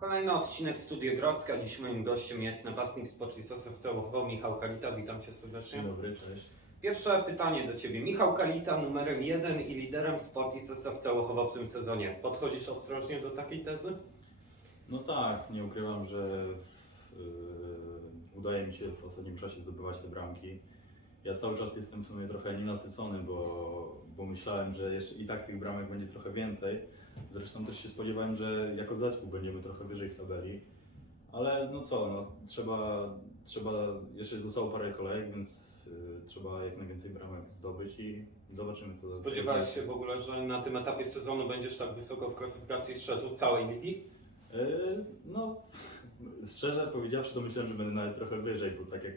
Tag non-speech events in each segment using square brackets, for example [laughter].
Kolejny odcinek Studio Grodzka. Dziś moim gościem jest napastnik Sportlisosa w Całochowo, Michał Kalita. Witam Cię serdecznie. Dzień dobry, cześć. Pierwsze pytanie do Ciebie. Michał Kalita numerem jeden i liderem Sportlisosa w Całochowo w tym sezonie. Podchodzisz ostrożnie do takiej tezy? No tak, nie ukrywam, że w, yy, udaje mi się w ostatnim czasie zdobywać te bramki. Ja cały czas jestem w sumie trochę nienasycony, bo, bo myślałem, że jeszcze i tak tych bramek będzie trochę więcej. Zresztą też się spodziewałem, że jako zespół będziemy trochę wyżej w tabeli. Ale no co, no, trzeba, trzeba, jeszcze zostało parę kolejek, więc yy, trzeba jak najwięcej bramek zdobyć i zobaczymy co za- Spodziewałeś się w ogóle, że na tym etapie sezonu będziesz tak wysoko w klasyfikacji strzelców całej ligi? Yy, No, [laughs] szczerze powiedziawszy, to myślałem, że będę nawet trochę wyżej, bo tak jak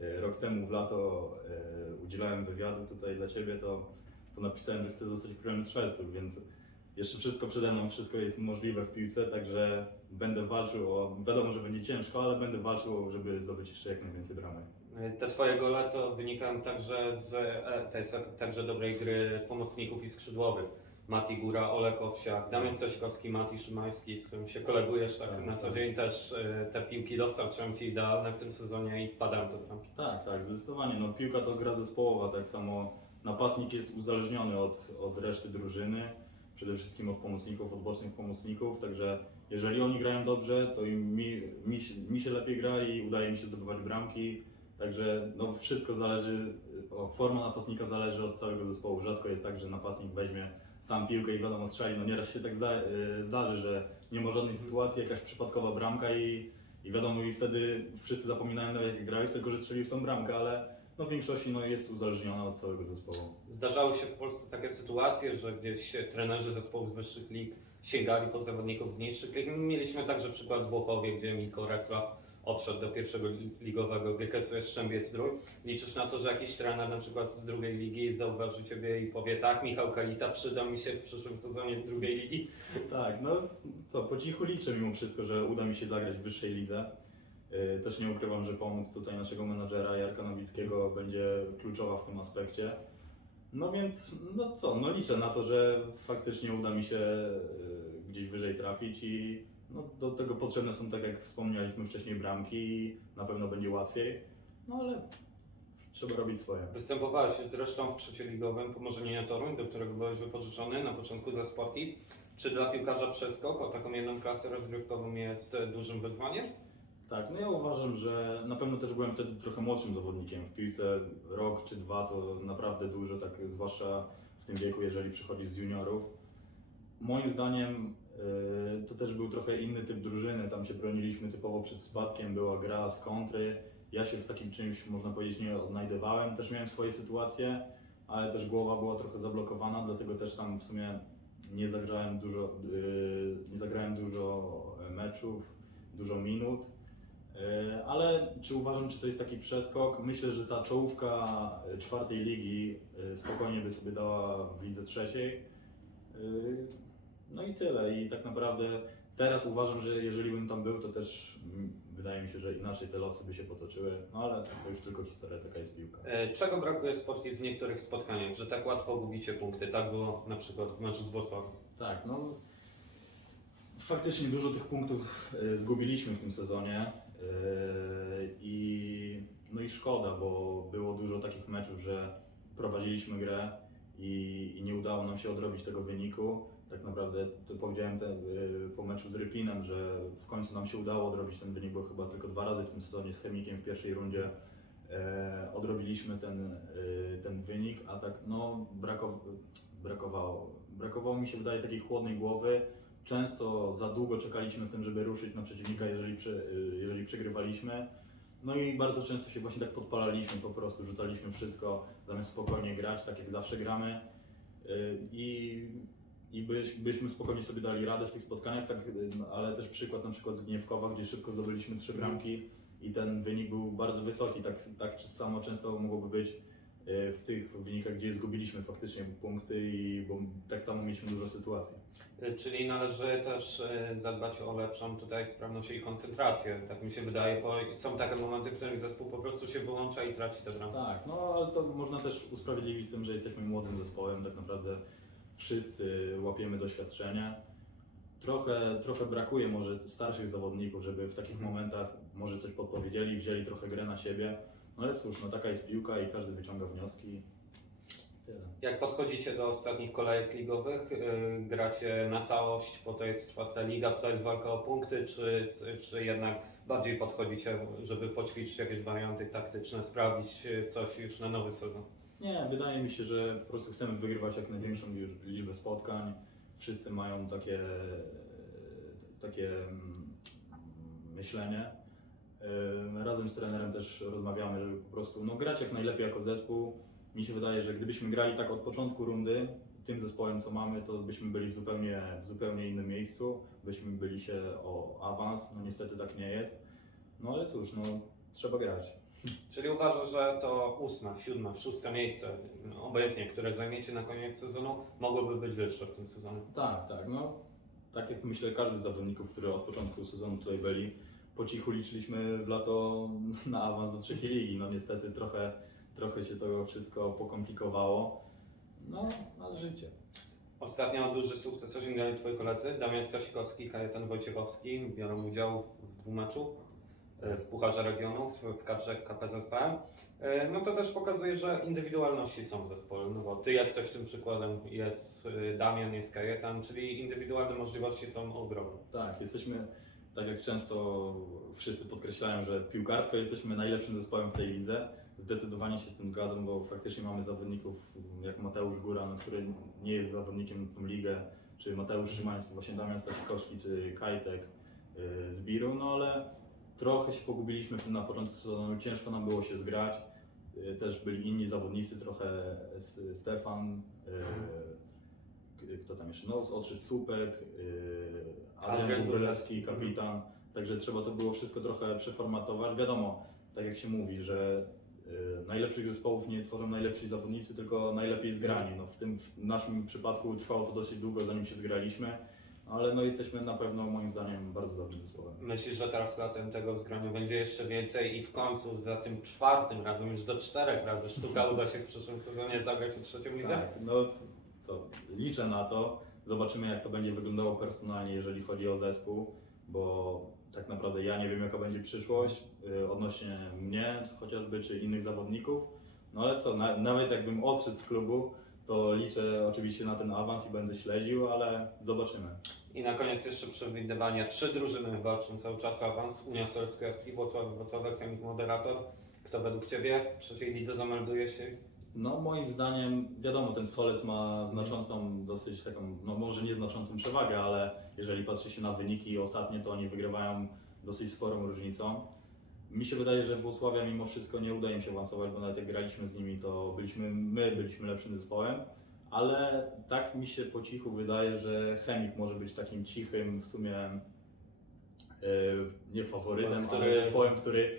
e, rok temu w lato e, udzielałem wywiadu tutaj dla Ciebie, to, to napisałem, że chcę zostać królem strzelców, więc jeszcze wszystko przede mną, wszystko jest możliwe w piłce, także będę walczył o, wiadomo, że będzie ciężko, ale będę walczył, żeby zdobyć jeszcze jak najwięcej bramek. Te Twoje gole to wynikają także z e, jest także dobrej gry pomocników i skrzydłowych. Mati Góra, Olek Owsiak, Damian Staśkowski, Mati Szymański, z którym się kolegujesz tak, Tak, na co tak. dzień też e, te piłki dostarczają Ci idealne w tym sezonie i wpadają do bramki. Tak, tak, zdecydowanie. No, piłka to gra zespołowa, tak samo napastnik jest uzależniony od, od reszty drużyny, przede wszystkim od pomocników, od bocznych pomocników, także jeżeli oni grają dobrze, to im mi, mi, mi się lepiej gra i udaje mi się zdobywać bramki, także no, wszystko zależy, forma napastnika zależy od całego zespołu. Rzadko jest tak, że napastnik weźmie sam piłkę i wiadomo strzeli, no nieraz się tak zda, y, zdarzy, że nie ma żadnej sytuacji, jakaś przypadkowa bramka i i wiadomo, i wtedy wszyscy zapominają nawet jak grałeś, tylko że strzelił w tą bramkę, ale no w większości no, jest uzależniona od całego zespołu. Zdarzały się w Polsce takie sytuacje, że gdzieś trenerzy zespołów z wyższych lig sięgali po zawodników z niższych lig. Mieliśmy także przykład w Włochowie, gdzie Miko Reclaw odszedł do pierwszego li- ligowego GKS Szczębiec Zdrój. Liczysz na to, że jakiś trener na przykład z drugiej ligi zauważy Ciebie i powie tak, Michał Kalita przyda mi się w przyszłym sezonie drugiej ligi? Tak, no co, po cichu liczę mimo wszystko, że uda mi się zagrać w wyższej lidze. Yy, Też nie ukrywam, że pomoc tutaj naszego menadżera Jarka Nowickiego będzie kluczowa w tym aspekcie. No więc, no co, no liczę na to, że faktycznie uda mi się yy, gdzieś wyżej trafić i no, do tego potrzebne są, tak jak wspomnieliśmy wcześniej, bramki i na pewno będzie łatwiej. No ale trzeba robić swoje. Występowałeś zresztą w trzecioligowym Pomorzeniu Toruń, do którego byłeś wypożyczony na początku za Sportis. Czy dla piłkarza przeskok o taką jedną klasę rozgrywkową jest e, dużym wyzwaniem? Tak, no ja uważam, że na pewno też byłem wtedy trochę młodszym zawodnikiem. W piłce rok czy dwa to naprawdę dużo, tak zwłaszcza w tym wieku, jeżeli przychodzi z juniorów. Moim zdaniem yy, to też był trochę inny typ drużyny. Tam się broniliśmy typowo przed spadkiem, była gra z kontry. Ja się w takim czymś, można powiedzieć, nie odnajdywałem. Też miałem swoje sytuacje, ale też głowa była trochę zablokowana, dlatego też tam w sumie nie zagrałem dużo, yy, nie zagrałem dużo meczów, dużo minut. E, Ale czy uważam, czy to jest taki przeskok? Myślę, że ta czołówka e, czwartej ligi e, spokojnie by sobie dała w lidze trzeciej. No i tyle. I tak naprawdę teraz uważam, że jeżeli bym tam był, to też mm, wydaje mi się, że inaczej te losy by się potoczyły. No ale to już tylko historia, taka jest piłka. Czego brakuje Sportis w niektórych spotkaniach, że tak łatwo gubicie punkty? Tak było na przykład w meczu z Wrocławiem. Tak, no faktycznie dużo tych punktów e, zgubiliśmy w tym sezonie e, i no i szkoda, bo było dużo takich meczów, że prowadziliśmy grę i, i nie udało nam się odrobić tego wyniku. Tak naprawdę to powiedziałem e, po meczu z Rypinem, że w końcu nam się udało odrobić ten wynik, bo chyba tylko dwa razy w tym sezonie z Chemikiem w pierwszej rundzie odrobiliśmy ten, ten wynik, a tak no brakow, brakowało. Brakowało mi się wydaje takiej chłodnej głowy. Często za długo czekaliśmy z tym, żeby ruszyć na przeciwnika, jeżeli, przy, y, jeżeli przegrywaliśmy. No i bardzo często się właśnie tak podpalaliśmy, po prostu rzucaliśmy wszystko, zamiast spokojnie grać, tak jak zawsze gramy. Y, I, i byś, byśmy spokojnie sobie dali radę w tych spotkaniach, tak, y, ale też przykład na przykład z Gniewkowa, gdzie szybko zdobyliśmy trzy bramki i ten wynik był bardzo wysoki. Tak, tak samo często mogłoby być w tych wynikach, gdzie zgubiliśmy faktycznie punkty i bo tak samo mieliśmy dużo sytuacji. E, Czyli należy też e, zadbać o lepszą tutaj sprawność i koncentrację. Tak mi się wydaje, bo są takie momenty, w których zespół po prostu się wyłącza i traci tę bramkę. Tak, no ale to można też usprawiedliwić tym, że jesteśmy młodym zespołem, tak naprawdę wszyscy łapiemy doświadczenie. trochę, trochę brakuje może starszych zawodników, żeby w takich Mhm. momentach może coś podpowiedzieli, wzięli trochę grę na siebie. No ale cóż, no taka jest piłka i każdy wyciąga wnioski. Tyle. Jak podchodzicie do ostatnich kolejek ligowych, yy, gracie na całość, bo to jest czwarta liga, to jest walka o punkty, czy, czy jednak bardziej podchodzicie, żeby poćwiczyć jakieś warianty taktyczne, sprawdzić yy, coś już na nowy sezon? Nie, wydaje mi się, że po prostu chcemy wygrywać jak największą liczbę spotkań. Wszyscy mają takie, takie mm, myślenie. Razem z trenerem też rozmawiamy, żeby po prostu no, grać jak najlepiej jako zespół. Mi się wydaje, że gdybyśmy grali tak od początku rundy, tym zespołem co mamy, to byśmy byli w zupełnie, w zupełnie innym miejscu, byśmy byli się o awans, no niestety tak nie jest. No ale cóż, no trzeba grać. [laughs] Czyli uważasz, że to ósme, siódme, szóste miejsce, no, obojętnie, które zajmiecie na koniec sezonu, mogłoby być wyższe w tym sezonie? Tak, tak. No, tak jak myślę, każdy z zawodników, który od początku sezonu tutaj byli, po cichu liczyliśmy w lato na awans do trzeciej ligi. No niestety trochę, trochę się to wszystko pokomplikowało. No, ale życie. Ostatnio duży sukces osiągnęli Twoi koledzy, Damian Stasikowski i Kajetan Wojciechowski biorą udział w dwumeczu e, w Pucharze Regionów w kadrze KPZP. E, No to też pokazuje, że indywidualności są w zespole, no bo Ty jesteś tym przykładem, jest e, Damian, jest Kajetan, czyli indywidualne możliwości są ogromne. Tak, jesteśmy, tak jak często wszyscy podkreślają, że piłkarsko jesteśmy najlepszym zespołem w tej lidze. Zdecydowanie się z tym zgadzam, bo faktycznie mamy zawodników jak Mateusz Góra, no, który nie jest zawodnikiem w tą ligę, czy Mateusz Szymański, właśnie Damian Stasikowski, czy Kajtek yy, z Biru, no ale trochę się pogubiliśmy w tym na początku sezonu, ciężko nam było się zgrać. Yy, Też byli inni zawodnicy, trochę Stefan, yy, kto tam jeszcze, no odszedł Supek, yy, Adrian Wróblewski. kapitan, także trzeba to było wszystko trochę przeformatować. Wiadomo, tak jak się mówi, że y, najlepszych zespołów nie tworzą najlepsi zawodnicy, tylko najlepiej zgrani. No, w tym w naszym przypadku trwało to dosyć długo, zanim się zgraliśmy, ale no, jesteśmy na pewno moim zdaniem bardzo dobrym zespołem. Myślisz, że teraz latem tego zgrania będzie jeszcze więcej i w końcu za tym czwartym razem, już do czterech razy sztuka uda się w przyszłym sezonie zagrać o trzecią ligę? Tak, no co, liczę na to. Zobaczymy jak to będzie wyglądało personalnie, jeżeli chodzi o zespół, bo tak naprawdę ja nie wiem jaka będzie przyszłość y, odnośnie mnie chociażby, czy innych zawodników. No ale co, na, nawet jakbym odszedł z klubu, to liczę oczywiście na ten awans i będę śledził, ale zobaczymy. I na koniec jeszcze przewidywania. Trzy drużyny walczą cały czas awans. Unia Solec-Kujawski, Włocław, Wrocławek, Chemik Moderator. Kto według Ciebie w trzeciej lidze zamelduje się? No moim zdaniem, wiadomo, ten Solec ma znaczącą, dosyć taką, no może nieznaczącą przewagę, ale jeżeli patrzy się na wyniki ostatnie, to oni wygrywają dosyć sporą różnicą. Mi się wydaje, że Włocławia mimo wszystko nie uda im się awansować, bo nawet jak graliśmy z nimi, to byliśmy, my byliśmy lepszym zespołem, ale tak mi się po cichu wydaje, że Chemik może być takim cichym w sumie, e, nie faworytem, Zespołem, który... który- ale zespołem, który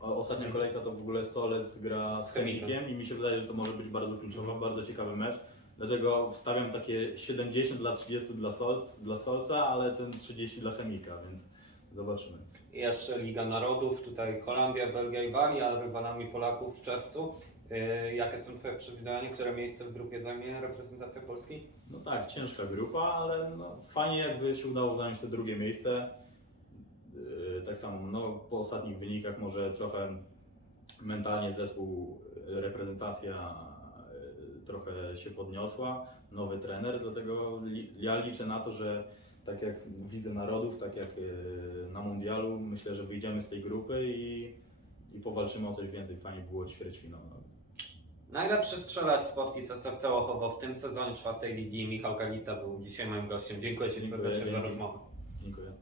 ostatnia kolejka to w ogóle Solec gra Z Chemikiem. I mi się wydaje, że to może być bardzo kluczowy, bardzo ciekawy mecz. Dlatego wstawiam takie 70 dla 30 dla, Solc, dla Solca, ale ten 30 dla Chemika, więc zobaczymy. I jeszcze Liga Narodów, tutaj Holandia, Belgia i Walia, rywalami Polaków w czerwcu. Yy, Jakie są Twoje przewidywania? Które miejsce w grupie zajmie reprezentacja Polski? No tak, ciężka grupa, ale no, fajnie jakby się udało zająć to drugie miejsce. Tak samo no, po ostatnich wynikach może trochę mentalnie zespół, yy, reprezentacja yy, trochę się podniosła, nowy trener, dlatego ja liczę na to, że tak jak widzę narodów, tak jak yy, na mundialu, myślę, że wyjdziemy z tej grupy i, i powalczymy o coś więcej. Fajnie by było ćwierćfinał. Najlepszy strzelec Sportis SFC Łochowo w tym sezonie czwartej ligi Michał Kalita był dzisiaj moim gościem. Dziękuję Ci serdecznie za rozmowę. Dziękuję.